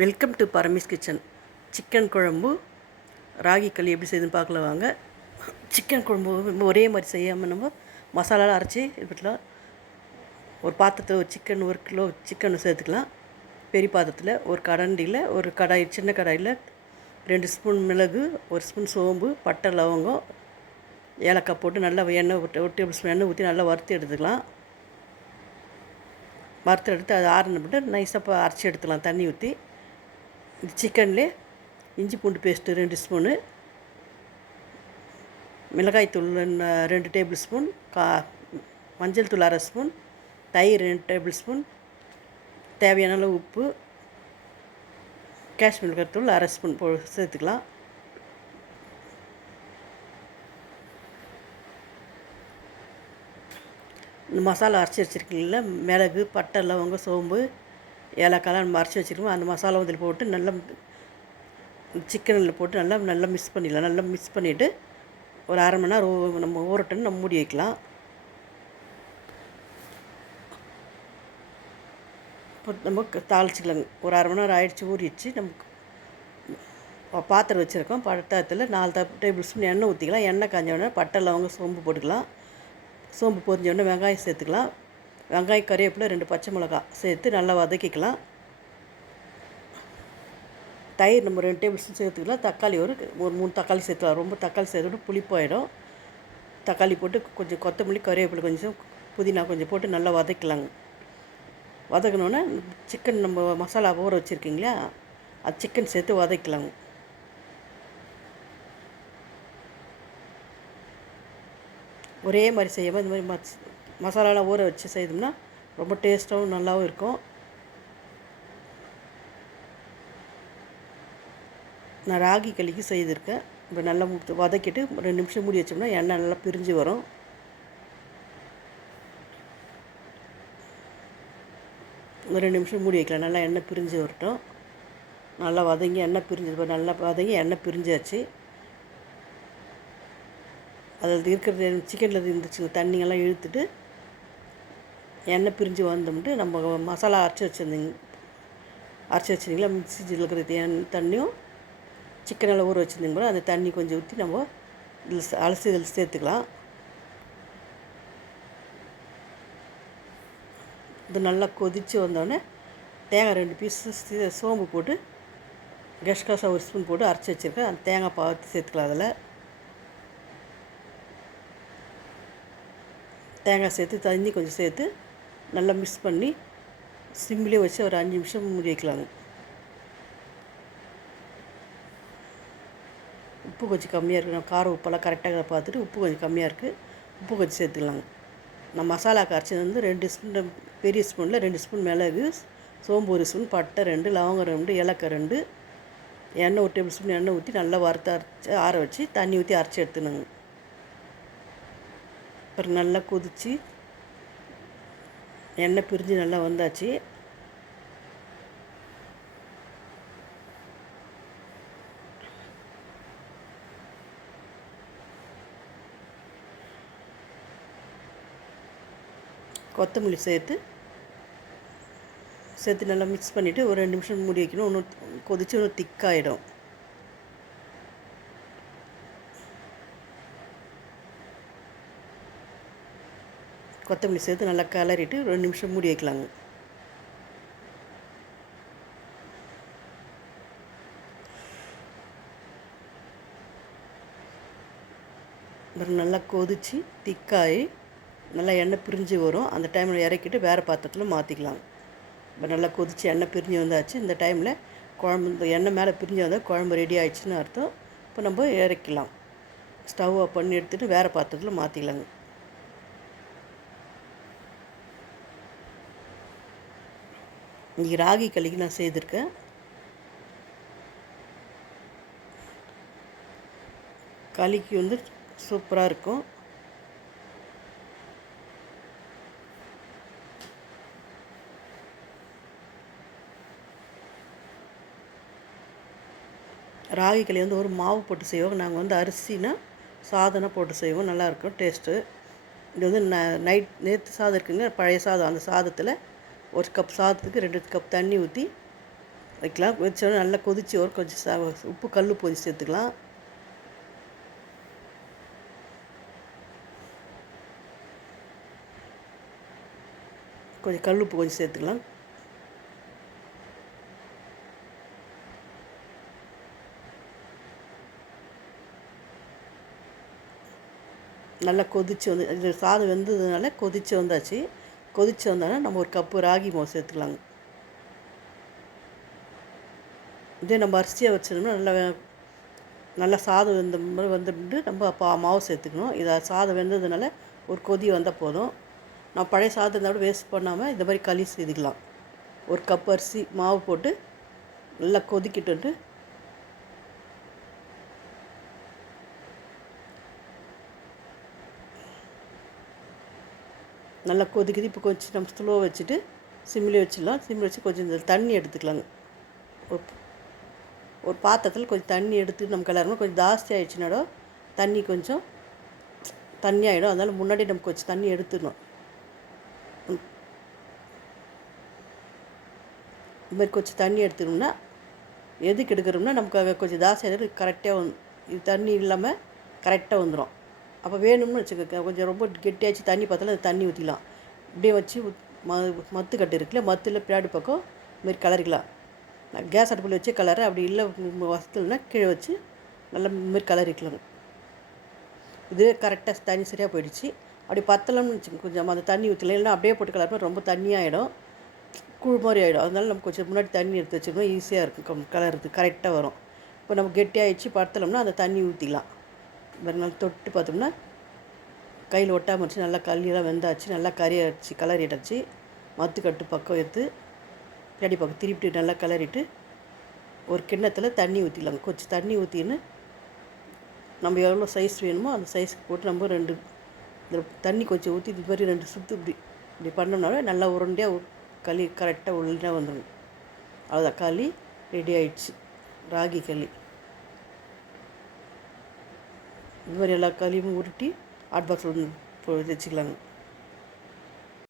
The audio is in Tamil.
Welcome to Paramesh kitchen. Chicken குழம்பு ராகி களி எப்படி செய்யுதுன்னு பார்க்கல வாங்க. சிக்கன் குழம்பு ஒரே மாதிரி செய்யாமல் நம்ம மசாலாலாம் அரைச்சி இப்படிலாம் ஒரு பாத்திரத்தில் ஒரு சிக்கன் ஒரு கிலோ சிக்கன் சேர்த்துக்கலாம். பெரிய பாத்திரத்தில் ஒரு கடண்டியில் ஒரு கடாய் சின்ன கடாயில் ரெண்டு ஸ்பூன் மிளகு ஒரு ஸ்பூன் சோம்பு பட்டை லவங்கம் ஏலக்காய் போட்டு நல்லா எண்ணெய் ஒரு டேபிள் ஸ்பூன் எண்ணெய் ஊற்றி நல்லா வறுத்து எடுத்துக்கலாம். வறுத்து எடுத்து அது ஆறுன பிட்டு நைஸாக அரைச்சி எடுத்துக்கலாம் தண்ணி ஊற்றி இந்த சிக்கன்லேயே இஞ்சி பூண்டு பேஸ்ட்டு ரெண்டு ஸ்பூனு மிளகாய் தூள் ரெண்டு டேபிள் ஸ்பூன் கா மஞ்சள் தூள் அரை ஸ்பூன் தயிர் ரெண்டு டேபிள் ஸ்பூன் தேவையான அளவு உப்பு காஷ்மீர் மிளகாய் தூள் அரை ஸ்பூன் போ சேர்த்துக்கலாம். இந்த மசாலா அரைச்சி வச்சுருக்கீங்களா மிளகு பட்டை லவங்க சோம்பு ஏலக்காய்லாம் நம்ம அரைச்சி வச்சுருக்கோம். அந்த மசாலா இதில் போட்டு நல்லா சிக்கனில் போட்டு நல்லா நல்லா மிக்ஸ் பண்ணிடலாம். நல்லா மிக்ஸ் பண்ணிவிட்டு ஒரு அரை மணி நேரம் ஊ- நம்ம ஊறட்டுன்னு நம்ம மூடி வைக்கலாம். இப்போ நம்ம தாளிச்சிக்கலாங்க ஒரு அரை மணி நேரம் ஆயிடுச்சு ஊறிடுச்சு. நமக்கு பாத்திரம் வச்சுருக்கோம். பட்டத்தில் நாலு த டேபிள் ஸ்பூன் எண்ணெய் ஊற்றிக்கலாம் எண்ணெய் காஞ்ச உடனே பட்டை லவங்க சோம்பு போட்டுக்கலாம். சோம்பு பொரிஞ்ச உடனே வெங்காயம் சேர்த்துக்கலாம். வெங்காயம் கறிவேப்பிலை ரெண்டு பச்சை மிளகா சேர்த்து நல்லா வதக்கிக்கலாம். தயிர் நம்ம ரெண்டு டேபிள் ஸ்பூன் சேர்த்துக்கலாம். தக்காளி ஒரு ஒரு மூணு தக்காளி சேர்த்துக்கலாம். ரொம்ப தக்காளி சேர்த்துட்டு புளிப்பாயிடும் தக்காளி போட்டு கொஞ்சம் கொத்தமல்லி கறிவேப்பிலை கொஞ்சம் புதினா கொஞ்சம் போட்டு நல்லா வதக்கலாங்க. வதக்கினோன்னே சிக்கன் நம்ம மசாலா ஊற வச்சுருக்கீங்களா? அது சிக்கன் சேர்த்து வதக்கலாங்க. ஒரே மாதிரி செய்யாமல் இந்த மாதிரி மசாலாலாம் ஊற வச்சு செய்தோம்னா ரொம்ப டேஸ்ட்டாகவும் நல்லாவும் இருக்கும். நான் ராகி களிக்கு செய்திருக்கேன். இப்போ நல்லா முத்து வதக்கிட்டு ரெண்டு நிமிஷம் மூடி வச்சோம்னா எண்ணெய் நல்லா பிரிஞ்சு வரும். ஒரு ரெண்டு நிமிஷம் மூடி வைக்கலாம். நல்லா எண்ணெய் பிரிஞ்சு வரட்டும். நல்லா வதங்கி எண்ணெய் பிரிஞ்சு நல்லா வதங்கி எண்ணெய் பிரிஞ்சாச்சு. அதில் இருக்கிறது சிக்கனில் இருந்துச்சு. தண்ணியெல்லாம் இழுத்துட்டு எண்ணெய் பிரிஞ்சு வந்துட்டு நம்ம மசாலா அரைச்சி வச்சுருந்தீங்க அரைச்சி வச்சுருந்தீங்களா? மிக்ஸி இருக்கிற தே- தண்ணியும் சிக்கனில் ஊற வச்சுருந்தீங்க கூட அந்த தண்ணி கொஞ்சம் ஊற்றி நம்ம இதில் அலசி இதில் சேர்த்துக்கலாம். இது நல்லா கொதித்து வந்தோடனே தேங்காய் ரெண்டு பீஸ் சோம்பு போட்டு கஷ்கசா ஒரு ஸ்பூன் போட்டு அரைச்சி வச்சுருக்கேன். அந்த தேங்காய் பார்த்து சேர்த்துக்கலாம் அதில். தேங்காய் சேர்த்து தண்ணி கொஞ்சம் சேர்த்து நல்லா மிக்ஸ் பண்ணி சிம்லேயே வச்சு ஒரு அஞ்சு நிமிஷம் மூடி வைக்கலாங்க. உப்பு கொஞ்சம் கம்மியாக இருக்குது நான் காரம் உப்பெல்லாம் கரெக்டாக பார்த்துட்டு உப்பு கொஞ்சம் கம்மியாக இருக்குது உப்பு கொஞ்சம் சேர்த்துக்கலாங்க. நான் மசாலா கரைச்சது வந்து ரெண்டு ஸ்பூன் பெரிய ஸ்பூனில் ரெண்டு ஸ்பூன் மிளகு சோம்பு ஒரு ஸ்பூன் பட்டை ரெண்டு லவங்கம் ரெண்டு ஏலக்காய் ரெண்டு. எண்ணெய் ஒரு டேபிள் ஸ்பூன் எண்ணெய் ஊற்றி நல்லா வறுத்து அரைச்சி ஆற வச்சு தண்ணி ஊற்றி அரைச்சி எடுத்துனாங்க அப்புறம் நல்லா கொதித்து எண்ணெய் பிரிஞ்சு நல்லா வந்தாச்சு. கொத்தமல்லி சேர்த்து சேர்த்து நல்லா மிக்ஸ் பண்ணிவிட்டு ஒரு ரெண்டு நிமிஷம் மூடி வைக்கணும். இன்னும் கொதித்து இன்னும் திக்காகிடும் கொத்தமல்லி சேர்த்து நல்லா கிளறிட்டு ரெண்டு நிமிஷம் மூடி வைக்கலாங்க. அப்புறம் நல்லா கொதித்து திக்காயி நல்லா எண்ணெய் பிரிஞ்சு வரும். அந்த டைமில் இறக்கிட்டு வேறு பாத்திரத்தில் மாற்றிக்கலாம் இப்போ நல்லா கொதித்து எண்ணெய் பிரிஞ்சு வந்தாச்சு. இந்த டைமில் குழம்பு இந்த எண்ணெய் மேலே பிரிஞ்சு வந்தால் குழம்பு ரெடி ஆயிடுச்சுன்னு அர்த்தம். இப்போ நம்ம இறக்கலாம் ஸ்டவ் ஆஃப் பண்ணி எடுத்துகிட்டு வேறு பாத்திரத்தில் மாற்றிக்கலாங்க இன்றைக்கி ராகி களிக்கு நான் செய்திருக்கேன். களிக்கு வந்து சூப்பராக இருக்கும். ராகி களி வந்து ஒரு மாவு போட்டு செய்வோம். நாங்கள் வந்து அரிசினா சாதனை போட்டு செய்வோம். நல்லாயிருக்கும் டேஸ்ட்டு. இது வந்து ந நைட் நேற்று சாதம் இருக்குங்க. பழைய சாதம். அந்த சாதத்தில் ஒரு கப் சாதத்துக்கு ரெண்டு கப் தண்ணி ஊற்றி வைக்கலாம். வச்சோடனே நல்லா கொதித்து ஒரு கொஞ்சம் சா உப்பு கல் பொதி சேர்த்துக்கலாம். கொஞ்சம் கல் உப்பு கொஞ்சம் சேர்த்துக்கலாம். நல்லா கொதிச்சு வந்து இது சாதம் வெந்ததுனால கொதிச்சு வந்தாச்சு. கொதிச்சு வந்தோடனே நம்ம ஒரு கப்பு ராகி மாவு சேர்த்துக்கலாங்க. இதே நம்ம அரிசியாக வச்சிருந்தோம்னா நல்லா நல்லா சாதம் வெந்த மாதிரி வந்துட்டு நம்ம அப்போ மாவு சேர்த்துக்கணும். இதை சாதம் வெந்ததுனால ஒரு கொதி வந்தால் போதும். நான் பழைய சாதம் இருந்தால் கூட வேஸ்ட் பண்ணாமல் இந்த மாதிரி களி செய்துக்கலாம். ஒரு கப் அரிசி மாவு போட்டு நல்லா கொதிக்கிட்டு நல்லா கொதிக்குது. இப்போ கொஞ்சம் நம்ம ஸ்லோ வச்சுட்டு சிம்மில் வச்சிடலாம். சிம்மில் வச்சு கொஞ்சம் இந்த தண்ணி எடுத்துக்கலாங்க. ஒரு ஒரு பாத்திரத்தில் கொஞ்சம் தண்ணி எடுத்து நம்ம கிளறணும். கொஞ்சம் ஜாஸ்தி ஆயிடுச்சுனாடோ தண்ணி கொஞ்சம் தண்ணி ஆகிடும் அதனால் முன்னாடி நம்ம கொஞ்சம் தண்ணி எடுத்துடணும். ம். மாதிரி கொஞ்சம் தண்ணி எடுத்துக்கணும்னா எதுக்கு எடுக்கிறோம்னா நமக்கு கொஞ்சம் ஜாஸ்தி கரெக்டாக வந்து இது தண்ணி இல்லாமல் கரெக்டாக வந்துடும் அப்போ வேணும்னு வச்சுக்கோங்க. கொஞ்சம் ரொம்ப கெட்டியாச்சு தண்ணி பார்த்தாலும் அது தண்ணி ஊற்றிக்கலாம் இப்படியே வச்சு ம மத்து கட்டு இருக்குல்ல மத்தில் பின்னாடி பக்கம் இது மாதிரி கலரிக்கலாம். நான் கேஸ் அடுப்பில் வச்சு கலரை அப்படி இல்லை வசத்துலனா கீழே வச்சு நல்லா இந்த மாதிரி கலரிக்கலாம். இதுவே கரெக்டாக தண்ணி சரியாக போயிடுச்சு. அப்படி பத்தலம்னு வச்சு கொஞ்சம் அந்த தண்ணி ஊற்றல இல்லைன்னா அப்படியே போட்டு கலர்னா ரொம்ப தண்ணியாகிடும் கூழ் மாதிரி ஆகிடும் அதனால நம்ம கொஞ்சம் முன்னாடி தண்ணி எடுத்து வச்சுக்கணும் ஈஸியாக இருக்கும். கலருக்கு கரெக்டாக வரும். இப்போ நம்ம கெட்டியாகிடுச்சு பத்தலம்னா அந்த தண்ணி ஊற்றிக்கலாம் மறுநாள் தொட்டு பார்த்தோம்னா கையில் ஒட்டாமல் இருந்துச்சு நல்லா கல்லியெல்லாம் வெந்தாச்சு நல்லா கறி அடிச்சு மத்துக்கட்டு அடிச்சு பக்கம் எடுத்து பின்னாடி பக்கம் திருப்பிட்டு நல்லா கலரிட்டு ஒரு கிண்ணத்தில் தண்ணி ஊற்றிடலாம் கொஞ்சம் தண்ணி ஊற்றின்னு நம்ம எவ்வளோ சைஸ் வேணுமோ அந்த சைஸ்க்கு போட்டு நம்ம ரெண்டு இந்த தண்ணி கொஞ்சம் ஊற்றி இது மாதிரி ரெண்டு சுற்று இப்படி இப்படி பண்ணோம்னாவே நல்லா உருண்டையாக களி கரெக்டாக உள்ளே வந்துடும். அவ்வளோதான் களி ரெடி ஆயிடுச்சு. ராகி களி. இது மாதிரி எல்லா களியும் உருட்டி ஹாட் பாக்ஸில் வச்சுக்கலாங்க.